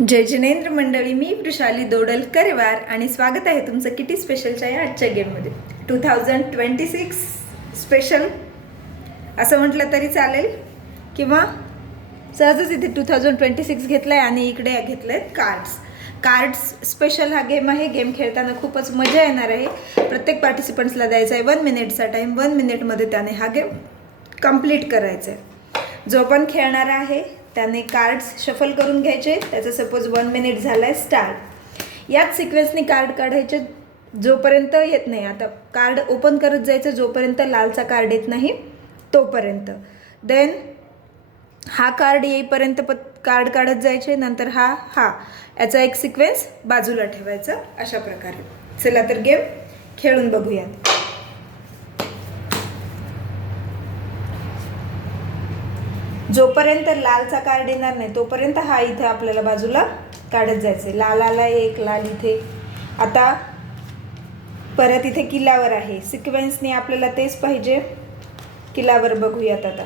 जय जिनेंद्र मंडळी, मी वृषाली दोडल करेवार आणि स्वागत आहे तुमचं किटी स्पेशलच्या या आजच्या गेममध्ये. 2026 स्पेशल असं म्हटलं तरी चालेल, किंवा सहजच इथे 2026 घेतलाय आणि इकडे घेतलंय कार्ड्स स्पेशल हा गेम आहे. गेम खेळताना खूपच मजा येणार आहे. प्रत्येक पार्टिसिपंट्सला द्यायचा आहे 1 मिनिटचा टाईम. 1 मिनिटमध्ये त्याने हा गेम कंप्लीट करायचा आहे. जो पण खेळणारा आहे त्याने कार्ड्स शफल करून घ्यायचे. त्याचं सपोज 1 मिनिट झालाय स्टार्ट. याच सिक्वेन्सनी कार्ड काढायचे जोपर्यंत येत नाही. आता कार्ड ओपन करत जायचं जोपर्यंत लालचा कार्ड येत नाही तोपर्यंत. देन हा कार्ड येईपर्यंत कार्ड काढत जायचे. नंतर हा याचा एक सिक्वेन्स बाजूला ठेवायचा. अशा प्रकारे चला तर गेम खेळून बघूयात. जोपर्यंत लालचा कार्ड येणार नाही तोपर्यंत हा इथे आपल्याला बाजूला काढत जायचे. लाल आला एक, लाल इथे. आता परत इथे किल्ल्यावर आहे. सिक्वेन्सने आपल्याला तेच पाहिजे. किल्ल्यावर बघूयात. आता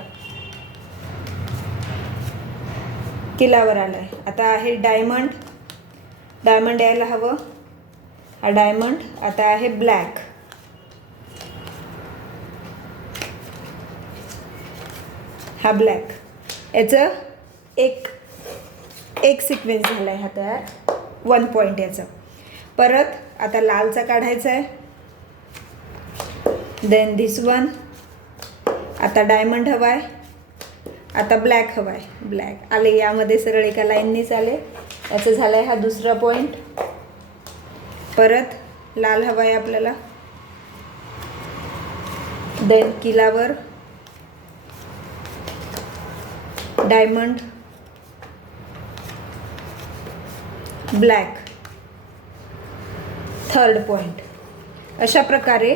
किल्ल्यावर आलाय. आता आहे डायमंड यायला हवं. हा डायमंड. आता आहे ब्लॅक. हा ब्लॅक. याचं एक सिक्वेन्स झाला आहे हा तयार. 1 पॉईंट याचा. परत आता लालचा काढायचा आहे. Then this one. आता डायमंड हवा आहे. आता ब्लॅक हवा आहे. ब्लॅक आले. यामध्ये सरळ एका लाईननीच आले. याचं झालं आहे हा दुसरा पॉईंट. परत लाल हवा आहे आपल्याला. देन किल्ल्यावर डायमंड, ब्लॅक, थर्ड पॉईंट. अशा प्रकारे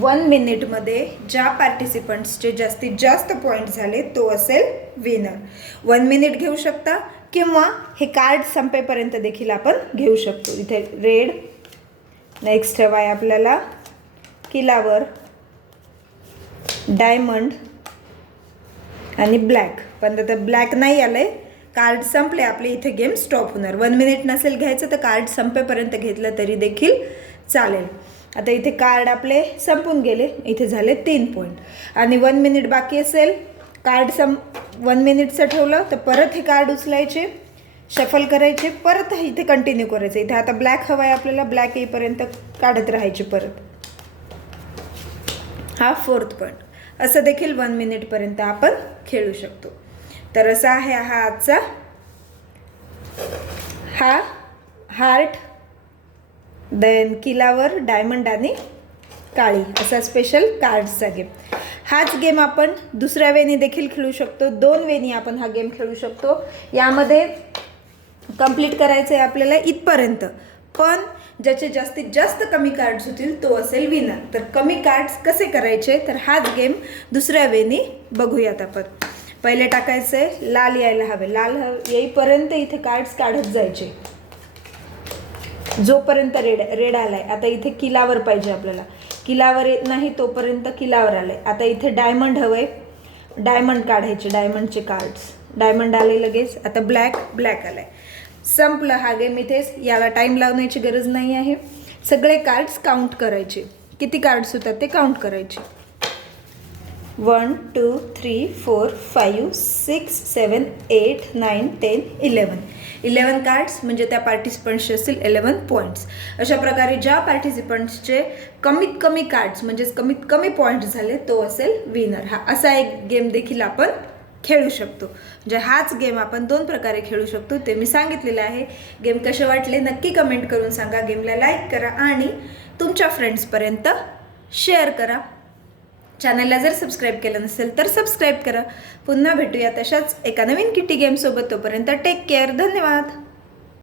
1 मिनिटमध्ये ज्या पार्टिसिपंट्सचे जास्तीत जास्त पॉईंट झाले तो असेल विनर. 1 मिनिट घेऊ शकता किंवा हे कार्ड संपेपर्यंत देखील आपण घेऊ शकतो. इथे रेड. नेक्स्ट हवा आहे आपल्याला किल्ल्यावर डायमंड आणि ब्लॅक. पण आता ब्लॅक नाही आलंय. कार्ड संपले आपले. इथे गेम स्टॉप होणार. 1 मिनिट नसेल घ्यायचं तर कार्ड संपेपर्यंत घेतलं तरी देखील चालेल. आता इथे कार्ड आपले संपून गेले. इथे झाले 3 पॉईंट. आणि 1 मिनिट बाकी असेल. कार्ड 1 मिनिटचं ठेवलं तर परत हे कार्ड उचलायचे, शफल करायचे, परत इथे कंटिन्यू करायचं. इथे आता ब्लॅक हवा आहे आपल्याला. ब्लॅक येईपर्यंत काढत राहायचे परत. हा 4th पॉईंट. असं देखील 1 मिनिटपर्यंत आपण खेळू शकतो. तर असा आहे हा आजचा हार्ट, देन किल्ल्यावर डायमंड आणि काळी असा स्पेशल कार्ड्सचा गेम. हाच गेम आपण दुसऱ्या वेनी देखील खेळू शकतो. 2 वेनी आपण हा गेम खेळू शकतो. यामध्ये कंप्लीट करायचं आहे आपल्याला इथपर्यंत. पण ज्याचे जास्तीत जास्त कमी कार्ड्स होतील तो असेल विनर. तर कमी कार्ड्स कसे करायचे तर हाच गेम दुसऱ्या वेनी बघूयात आपण. पहिले टाकायचं आहे लाल यायला हवे. लाल येईपर्यंत इथे कार्ड्स काढत जायचे जोपर्यंत रेड आलाय. आता इथे किल्ल्यावर पाहिजे आपल्याला. किल्ल्यावर येत नाही तोपर्यंत किल्ल्यावर आलाय. आता इथे डायमंड हवंय. डायमंड काढायचे. डायमंडचे कार्ड्स. डायमंड आले लगेच. आता ब्लॅक आलाय. संपलं हा गेम इथेच. याला टाईम लावण्याची गरज नाही आहे. सगळे कार्ड्स काउंट करायचे. किती कार्ड्स होतात ते काउंट करायचे. 1 2 3 4 5 6 7 8 9 10 11 कार्ड्स म्हणजे त्या पार्टिसिपंट्सचे असतील 11 पॉईंट्स. अशा प्रकारे ज्या पार्टिसिपंट्सचे कमीत कमी कार्ड्स म्हणजेच कमीत कमी पॉईंट्स झाले तो असेल विनर. हा असा एक गेम देखील आपण खेळू शकतो. म्हणजे हाच गेम आपण 2 प्रकारे खेळू शकतो ते मी सांगितलेलं आहे. गेम कसे वाटले नक्की कमेंट करून सांगा. गेमला लाईक करा आणि तुमच्या फ्रेंड्सपर्यंत शेअर करा. चॅनलला जर सबस्क्राईब केलं नसेल तर सबस्क्राईब करा. पुन्हा भेटूया तशाच एका नवीन किटी गेमसोबत. तोपर्यंत टेक केअर. धन्यवाद.